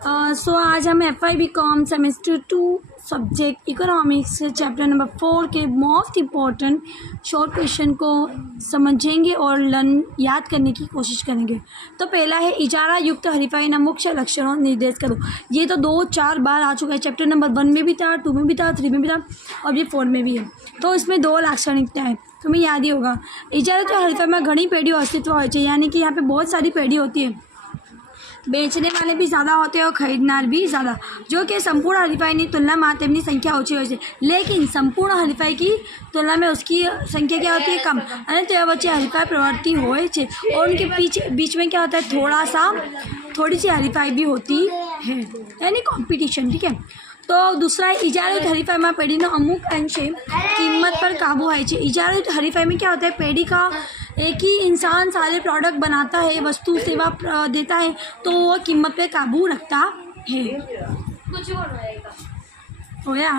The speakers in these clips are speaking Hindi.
सो आज हम FY BCom semester 2 subject economics chapter number 4 के मोस्ट इम्पॉर्टेंट शॉर्ट क्वेश्चन को समझेंगे और याद करने की कोशिश करेंगे। तो पहला है इजारा युक्त हरीफाई ना मुख्य लक्षणों निर्देश करो। ये तो 2-4 बार आ चुका है, चैप्टर नंबर 1 में भी था, 2 में भी था, 3 में भी था और ये 4 में भी है। तो इसमें 2 लाक्षणिकता है, तुम्हें याद ही होगा। इजारा तो हरीफाई में घनी पेढ़ी अस्तित्व हो चाहिए, यानी कि यहाँ पे बहुत सारी पेढ़ी होती है, बेचने वाले भी ज़्यादा होते हैं और खरीदनार भी ज़्यादा, जो कि संपूर्ण हरीफाई की तुलना में તેમની संख्या ઓછી હોય છે, लेकिन संपूर्ण हरीफाई की तुलना में उसकी संख्या क्या होती है, कम। અને તે વચ્ચે हरीफाई प्रवृत्ति હોય છે और उनके बीच में क्या होता है, थोड़ी सी हरीफाई भी होती है, यानी कॉम्पिटिशन। ठीक है। तो दूसरा है इजारा हरीफाई में पेढ़ी अमुक अंशे कीमत पर काबू है। इजारा हरीफाई में क्या होता है, पेढ़ी का एक ही इंसान सारे प्रोडक्ट बनाता है, वस्तु सेवा देता है, तो वो कीमत पे काबू रखता है। होया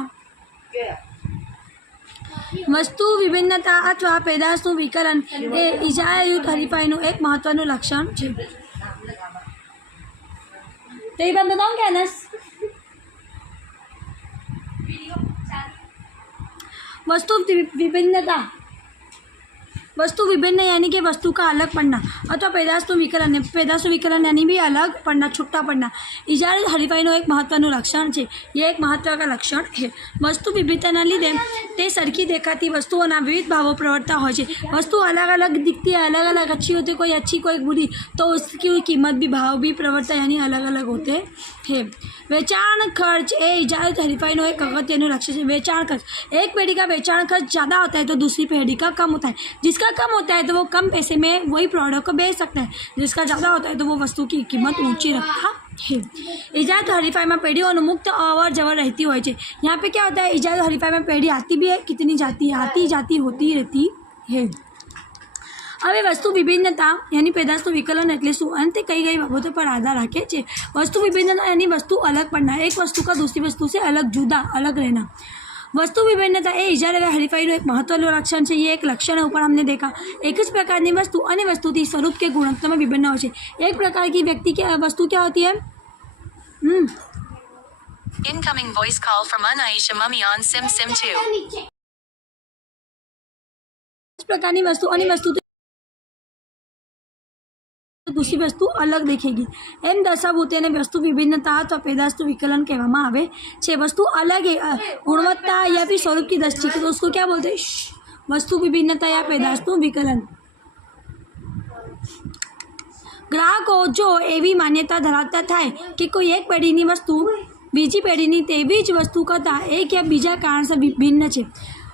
वस्तु विभिन्नता अथवा पेदाशનું વિકલન એ ઇજારાયુક્ત હરીફાઈનું એક મહત્વનું લક્ષણ છે। તે બાત बताऊं क्या अनस? वस्तु विभिन्नता, वस्तु विभिन्न यानी कि वस्तु का अलग पढ़ना, अथवा पैदाशનું विकलन, पैदाशનું विकलन यानी भी अलग पढ़ना, छुट्टा पढ़ना। इजारा हरीफाईનું एक महत्वનું लक्षण है, ये एक महत्व का लक्षण है। वस्तु विभिन्नताના લીધે તે સરખી દેખાતી वस्तुओं विविध भावों प्रवर्ता हो। वस्तु अलग अलग दिखती है, अलग अलग अच्छी होती है, कोई अच्छी कोई बुरी, तो उसकी कीमत भी भाव भी प्रवर्ता यानी अलग अलग होते हैं। वेचाण खर्च ए इजारा हरीफाईનું एक अगत्यનું लक्ष्य है। वेचाण खर्च, एक पेढ़ी का वेचाण खर्च ज़्यादा होता है तो दूसरी पेढ़ी का कम होता है। जिसका कम होता है तो वो कम पैसे में वही प्रोडक्ट को बेच सकता है, जिसका ज़्यादा होता है तो वो वस्तु की कीमत ऊंची रखता है। इजारा हरीफाई में पेढ़ीओं मुक्त अवर जवर रहती हो। यहाँ पे क्या होता है, इजारा हरीफाई में पेढ़ी आती भी है, कितनी जाती है, आती जाती होती रहती है। હવે વસ્તુ વિભિન્નતા यानी પેદાશનું વિકલન એટલે શું, અને તે કઈ બાબતો પર આધાર રાખે છે। वस्तु विभिन्नता यानी वस्तु अलग पड़ना, एक वस्तु का दूसरी वस्तु से अलग जुदा अलग रहना। वस्तु विभिन्नता ए इजारा हरीफाईનું एक महत्वનું लक्षण है। ये एक लक्षण है, ऊपर हमने देखा। एक જ प्रकारની वस्तु अन्य वस्तुથી स्वरूप के गुणवत्ता में विभिन्न हो। एक प्रकार की व्यक्ति की वस्तु क्या होती है, Incoming voice call from Unaisha Mummy on Sim 2. इस प्रकारની वस्तु अन्य वस्तु दूसरी वस्तु अलग देखेगी, एम दर्शावવું તેને वस्तु विभिन्नता अथवा पैदाशનું विकलन કહેવામાં આવે છે। वस्तु अलग है गुणवत्ता या फिर स्वरूप की दृष्टि से, तो उसको क्या बोलते हैं, वस्तु विभिन्नता या पैदाशનું विकलन। ग्राहको जो एवी मान्यता धरावता थाय कि कोई एक पेढ़ीनी वस्तु बीजी पेढ़ीनी तेवी ज वस्तु करता एक या बीजा कारण से भिन्न है।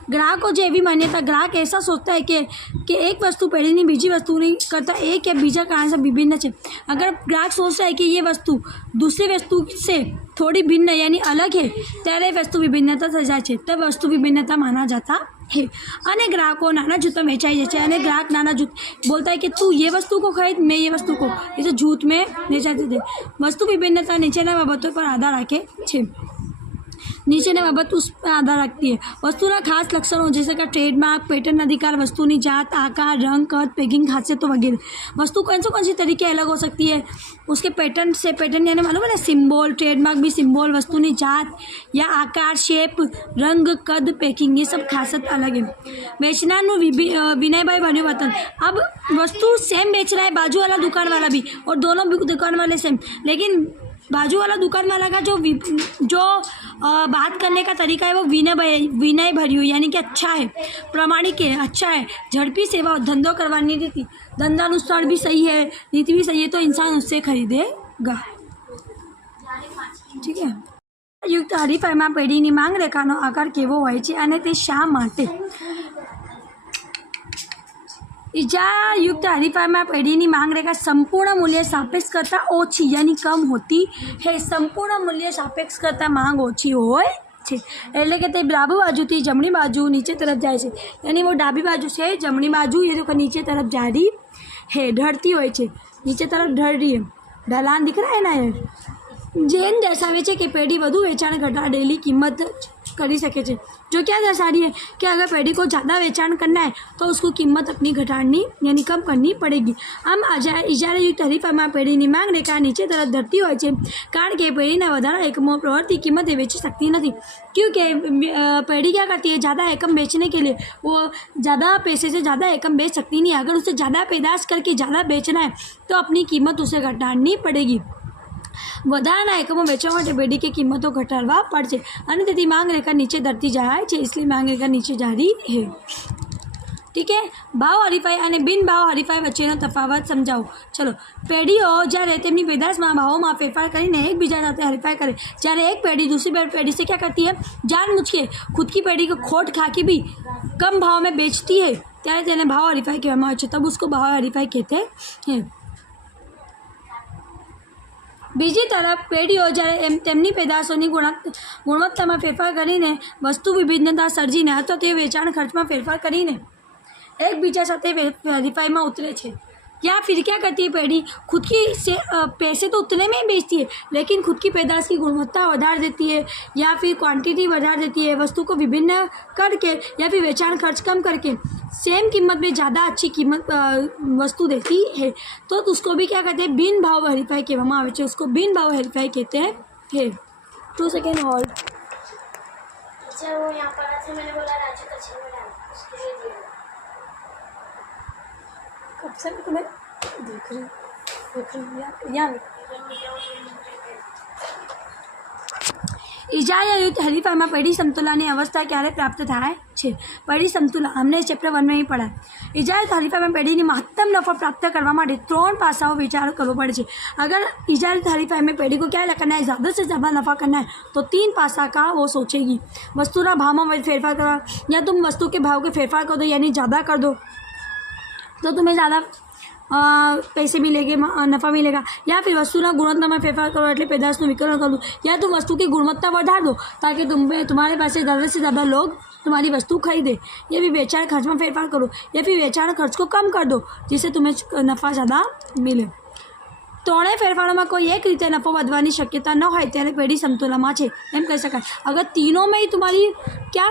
ग्राहकों जो एवी मान्यता, ग्राहक ऐसा सोचता है कि एक वस्तु पेढ़ीनी बीजी वस्तु नहीं करता एक या बीजा कारण से विभिन्न है। अगर ग्राहक सोच रहा है कि ये वस्तु दूसरी वस्तु से थोड़ी भिन्न यानी अलग है, ત્યારે वस्तु विभिन्नता સર્જાય છે, तब वस्तु विभिन्नता माना जाता है। અને ग्राहकों नाना जूत में वेचाई जाए, અને ग्राहक नाना जूत बोलता है कि तू ये वस्तु को खरीद, मैं ये वस्तु को, इसे जूत में वेचाते थे। वस्तु विभिन्नता नीचेना बाबतों पर आधार રાખે છે। नीचेना बाबत उस पर आधार रखती है। वस्तुना खास लक्षणों जैसे कि ट्रेडमार्क, पेटर्न अधिकार, वस्तुनी जात, आकार, रंग, कद, पैकिंग खासियतों वगैरह। वस्तु कौन सी तरीके अलग हो सकती है, उसके पैटर्न से, पैटर्न यानी मालूम है ना, सिंबल, ट्रेडमार्क भी सिंबल, वस्तुनी जात या आकार, शेप, रंग, कद, पैकिंग, ये सब खासियत अलग है। बेचनारનું विनयभाई बने वतन, अब वस्तु सेम बेच रहा है बाजू वाला दुकान वाला भी, और दोनों दुकान वाले सेम, लेकिन बाजू वाला दुकान वाला का जो बात करने का तरीका है वो विनय भरी हुई यानी कि अच्छा है, प्रामाणिक है, अच्छा है, झड़पी सेवा धंधो करवानी नीति, धंधानुसार भी सही है, नीति भी सही है, तो इंसान उससे खरीदेगा। ठीक है। युक्त हरीफाईમાં પેઢીની માંગ રેખાનો આકાર કેવો હોય છે અને તે શા માટે? इजारा युक्त हरीफाई में पेढ़ीनी मांग रेखा संपूर्ण मूल्य सापेक्ष करता ओછી यानी कम होती है। संपूर्ण मूल्य सापेक्ष करता मांग ओછી હોય છે, એટલે કે તે ડાબી બાજુથી જમણી બાજુ નીચે तरफ જાય છે, यानी वो डाबी बाजू से जमणी बाजू ये देखो नीचे तरफ जा रही है, ढळती હોય છે, नीचे तरफ ढल रही है। ढलान दिख रहा है ना, ये જેમ દર્શાવે છે કે પેઢી વધુ વેચાણ ઘટાડેલી કિંમત કરી શકે છે। जो क्या दर्शा रही है कि अगर पेढ़ी को ज़्यादा वेचाण करना है तो उसको कीमत अपनी घटाड़नी यानी कम करनी पड़ेगी। आम इजारे युक्त हरीफाईमां पेढ़ीनी मांग रेखा नीचे तरफ धरती होय छे, कारण के पेढ़ीना वधारा एकमों प्रवृत्ति कीमतें बेची सकती नहीं, क्योंकि पेढ़ी क्या करती है, ज़्यादा एकम बेचने के लिए वो ज़्यादा पैसे से ज़्यादा एकम बेच सकती नहीं। अगर उसे ज़्यादा पैदाश करके ज़्यादा बेचना है तो अपनी कीमत उसे घटाड़नी पड़ेगी। વધારાના એકમો વેચવા માટે પેઢી કિંમતો ઘટાડવા પડશે અને તેથી માંગ રેખા નીચે ધરતી જાય છે, इसलिए માંગ રેખા નીચે जा रही है। ठीक है, भाव हरीफाई और बिन भाव हरीफाई वच्चेनो तफावत समझाओ। चलो, पेढ़ीओ જ્યારે તેમની પેદાશમાં ભાવોમાં ફેરફાર કરીને એકબીજા સાથે હરીફાઈ કરે, જ્યારે એક पेढ़ी दूसरी पेढ़ी से क्या करती है, जानबूझ के खुद की पेढ़ी को खोट खा के भी कम भाव में बेचती है, ત્યારે તેને भाव हरीफाई કહેવામાં આવે છે, तब उसको भाव हरीफाई कहते हैं। બીજી તરફ પેઢીઓ જ્યારે તેમની પેદાશોની ગુણવત્તામાં ફેરફાર કરીને વસ્તુ વિભિન્નતા સર્જીને અથવા તે વેચાણ ખર્ચમાં ફેરફાર કરીને એકબીજા સાથે હરીફાઈમાં ઉતરે છે, या फिर क्या करती है पेढ़ी खुद की से पैसे तो उतने में ही बेचती है, लेकिन खुद की पैदाश की गुणवत्ता बढ़ा देती है या फिर क्वांटिटी बढ़ा देती है, वस्तु को विभिन्न करके या फिर वेचाण खर्च कम करके सेम कीमत में ज़्यादा अच्छी कीमत वस्तु देती है, तो उसको भी क्या कहते हैं, बिन भाव हरीफाई कहवामां आवे छे, उसको बिन भाव हरीफाई कहते हैं। 2 सेकेंड होल्ड। अच्छा, वो यहाँ पर से मैंने बोला राजू कचरे में डाल, उसके लिए दिया। कब से तुम्हें देख रही यहाँ इजारायुक्त हरीफाईमां पेढ़ी समतुलानी अवस्था क्यारे प्राप्त थाय छे। पेढ़ी समतुला हमने चैप्टर 1 में ही पढ़ा। इजारायुक्त हरीफाईमां पेढ़ीनी महत्तम नफो प्राप्त करवा माटे 3 पासाओं विचार करवो पड़े छे। अगर इजारायुक्त हरीफाई में पेढ़ी को क्या करना है, ज़्यादा से ज़्यादा नफ़ा करना है, तो 3 पासा का वो सोचेगी। वस्तुना भाव में फेरफार करवा, या तुम वस्तु के भाव के फेरफार कर दो यानी ज़्यादा कर दो तो तुम्हें ज़्यादा पैसे मिलेंगे, नफ़ा मिलेगा, या फिर वस्तुना गुणवत्ता में फेरफार करो એટલે પેદાશનું વિકલન कर दो, या तुम वस्तु की गुणवत्ता बढ़ा दो ताकि तुम्हारे पास ज़्यादा से ज़्यादा लोग तुम्हारी वस्तु खरीदे, या फिर वेचाण खर्च में फेरफार करो, या फिर वेचाण खर्च को कम कर दो जिससे तुम्हें नफ़ा ज़्यादा मिले। त्रणेय फेरफारों में कोई एक रीते नफो વધવાની शक्यता न હોય ત્યારે પેઢી સમતુલામાં છે એમ કહી શકાય। अगर तीनों में ही तुम्हारी क्या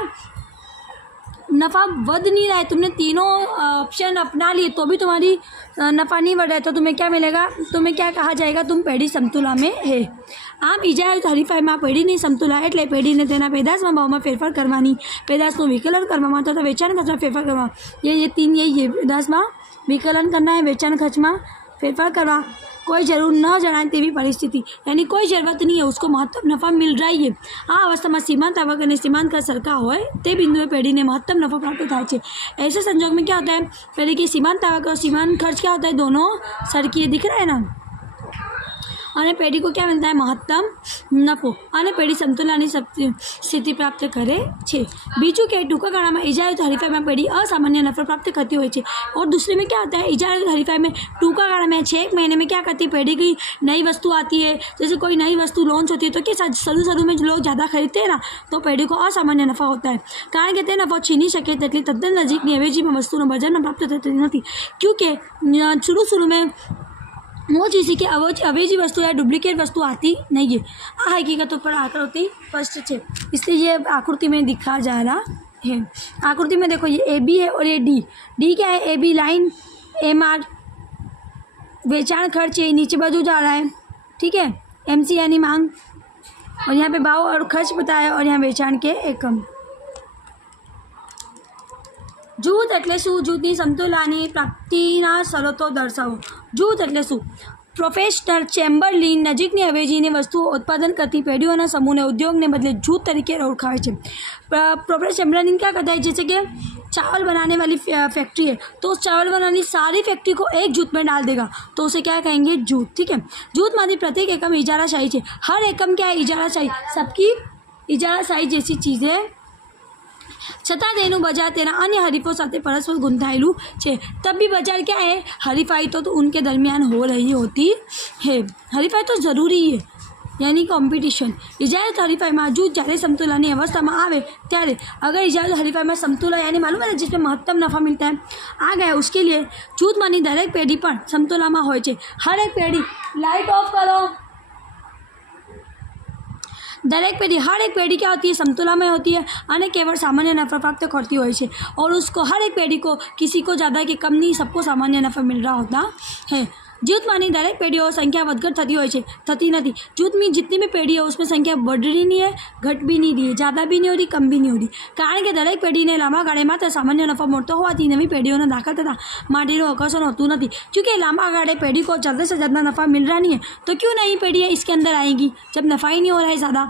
नफ़ा बढ़ नहीं रहा है, तुमने तीनों ऑप्शन अपना लिए तो भी तुम्हारी नफ़ा नहीं बढ़ रहा है, तो तुम्हें क्या मिलेगा, तुम्हें क्या कहा जाएगा, तुम पेढ़ी समतुला में है। आम इजारायुक्त हरीफाईमां पेढ़ीनी समतुला એટલે પેઢીને તેના પેદાશમાં ભાવમાં ફેરફાર કરવાની, પેદાશનું વિકલન કરવામાં તથા વેચાણ ખર્ચમાં ફેરફાર કરવા, ये 3 यही पेदाशમાં विकलन करना है, वेचाण खर्चમાં फेरफार करवा, कोई जरूर न जणाय तेवी परिस्थिति, यानी कोई जरूरत नहीं है, उसको महत्तम नफा मिल रहा है। आ अवस्था में सीमांत आवक और सीमांत खर्च सरखा होय ते बिंदुए पेढ़ी ने महत्तम नफा प्राप्त थाय छे। ऐसे संजोग में क्या होता है, पेढ़ी की सीमांत आवक और सीमांत खर्च क्या होता है, दोनों सरखी दिख रहा है ना, અને પેઢી को क्या मिलता है, महत्तम नफो, અને પેઢી સમતુલાની સ્થિતિ प्राप्त करे छे। बीजू के टूंका गाळा में इजारायुक्त हरीफाई में पेढ़ी असामान्य नफा प्राप्त करती होय छे। और दूसरे में क्या होता है, इजारायुक्त हरीफाई में टूंका गाळा में 6 महीने में क्या करती है, पेढ़ी की नई वस्तु आती है, जैसे कोई नई वस्तु लॉन्च होती है तो क्या शुरू में लोग ज़्यादा खरीदते हैं ना, तो पेढ़ी को असामान्य नफा होता है, कारण के ते नफो छीनी शके तेटली तद्दन नजीकनी अवेजीमां वस्तुनो बजारमां प्राप्त थती नथी, क्योंकि शुरू में वो चीज़ की अवेजी वस्तु या डुप्लीकेट वस्तु आती नहीं है। हकीकतों पर आकृति स्पष्ट है, इसलिए ये आकृति में दिखा जा रहा है। आकृति में देखो, ये ए बी है और ये डी। डी क्या है, A B line, M R वेचाण खर्च है, नीचे बाजू जा रहा है, ठीक है, एम सी यानी मांग, और यहाँ पे भाव और खर्च बताया, और यहाँ वेचाण के एकम। जूथ એટલે શું, જૂથની સમતુલાની પ્રાપ્તિના શરતો દર્શાવો। જૂથ એટલે શું, પ્રોફેશનલ ચેમ્બરલિન નજીકની અવેજીની વસ્તુઓ ઉત્પાદન કરતી પેઢીઓના સમૂહને ઉદ્યોગને બદલે જૂથ તરીકે ઓળખાય છે। प्रोफेशनल चैम्बरलिन क्या करता है, जैसे कि चावल बनाने वाली फैक्ट्री है, तो उस चावल बनाने सारी फैक्ट्री को एक जूथ में डाल देगा तो उसे क्या कहेंगे, जूथ। ठीक है, जूथ में प्रत्येक एकम इजाराशाही है, हर एकम क्या है, इजाराशाही, सबकी इजाराशाही जैसी चीज़ें, छतां तेनुं बजार तेना अन्य हरीफों साथे परस्पर गूंथायेलुं छे। तब भी बाजार क्या है, हरीफाई तो उनके दरमियान हो रही होती है। हरीफाई तो ज़रूरी है, यानी कॉम्पिटिशन। इजारायुक्त हरीफाई में जूथ જ્યારે समतुलानी अवस्था में आवे त्यारे, अगर इजारायुक्त हरीफाई में समतुला यानी मालूम है जिसमें महत्तम नफा मिलता है आ गया, उसके लिए जूथ मानी दरेक पेढ़ी पण समतुला में होय छे। हर एक पेढ़ी, लाइट ऑफ करो, દરેક પેઢી હર એક પેઢી क्या होती है समतुला में होती है અને केवल सामान्य नफ़ा प्राप्त करती હોય છે और उसको हर एक पेढ़ी को किसी को ज़्यादा कि कम नहीं सबको सामान्य नफ़ा मिल रहा होता है जूथमानी दरेक पेढ़ीओ संख्या વધઘટ થતી હોય છે થતી નથી जूथ में जितनी भी पेढ़ी है उसमें संख्या बढ़ रही नहीं है घट भी नहीं रही है ज़्यादा भी नहीं हो रही कम भी नहीं हो रही कारण કે દરેક પેઢીને લાંબા ગાળે માત્ર સામાન્ય નફો મળતો હોવાથી નવી પેઢીઓને દાખલ થતા માટેનું આકર્ષણ होતું નથી क्योंकि लंबा गाड़े पेढ़ी को ज़्यादा से ज़्यादा नफ़ा मिल रहा नहीं है तो क्यों नई पेढ़ी है इसके अंदर आएगी जब नफ़ा ही नहीं हो रहा है ज़्यादा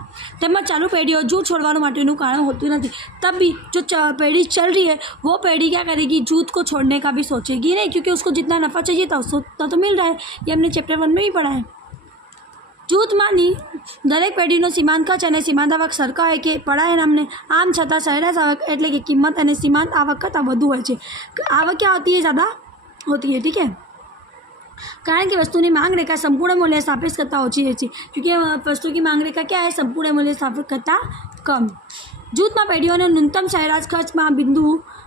तब चालू पेढ़ीओ जूथ छोड़वाનું માટેનું कारण होતું નથી तब भी जो पेढ़ी चल रही है वो पेढ़ी क्या करेगी जूथ को छोड़ने का भी सोचेगी नहीं क्योंकि उसको जितना नफ़ा चाहिए था उसको तो मिल रहा है ये हमने चैप्टर 1 में भी पढ़ा है જૂથમાંની દરેક પેઢીનો સીમાંત ખર્ચ અને સીમાંત આવક સરખા હોય કે પડાય નામને આમ છતાં સરેરાશ આવક એટલે કે કિંમત અને સીમાંત આવક કરતાં વધુ હોય છે આવક क्या होती है ज़्यादा होती है ठीक है कारण कि वस्तु की मांग रेखा संपूर्ण मूल्य स्थापित करता ओછી है क्योंकि वस्तु की मांग रेखा क्या है संपूर्ण मूल्य स्थापित करता कम जूथ में पेढ़ीओं न्यूनतम सरेराश खर्च में बिंदु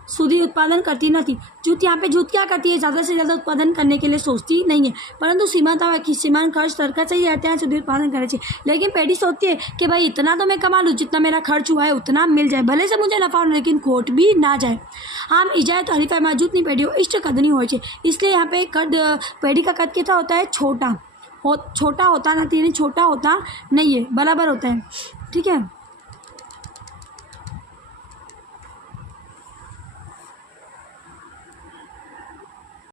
સુધી उत्पादन करती नहीं जूथ यहाँ पे जूथ क्या करती है ज़्यादा से ज़्यादा उत्पादन करने के लिए सोचती नहीं है परंतु सीमांत सीमांत खर्च सरकार चाहिए ત્યાં સુધી उत्पादन करे लेकिन पेढ़ी सोचती है कि भाई इतना तो मैं कमा लूँ जितना मेरा खर्च हुआ है उतना मिल जाए भले से मुझे नफा हो लेकिन खोट भी ना जाए आम इजायत हरीफाई में जूथनी पेढ़ीओ इष्ट कदनी हो इसलिए यहाँ पे कद पेढ़ी का कद कितना होता है छोटा होता नहीं छोटा होता नहीं है बराबर होता है ठीक है।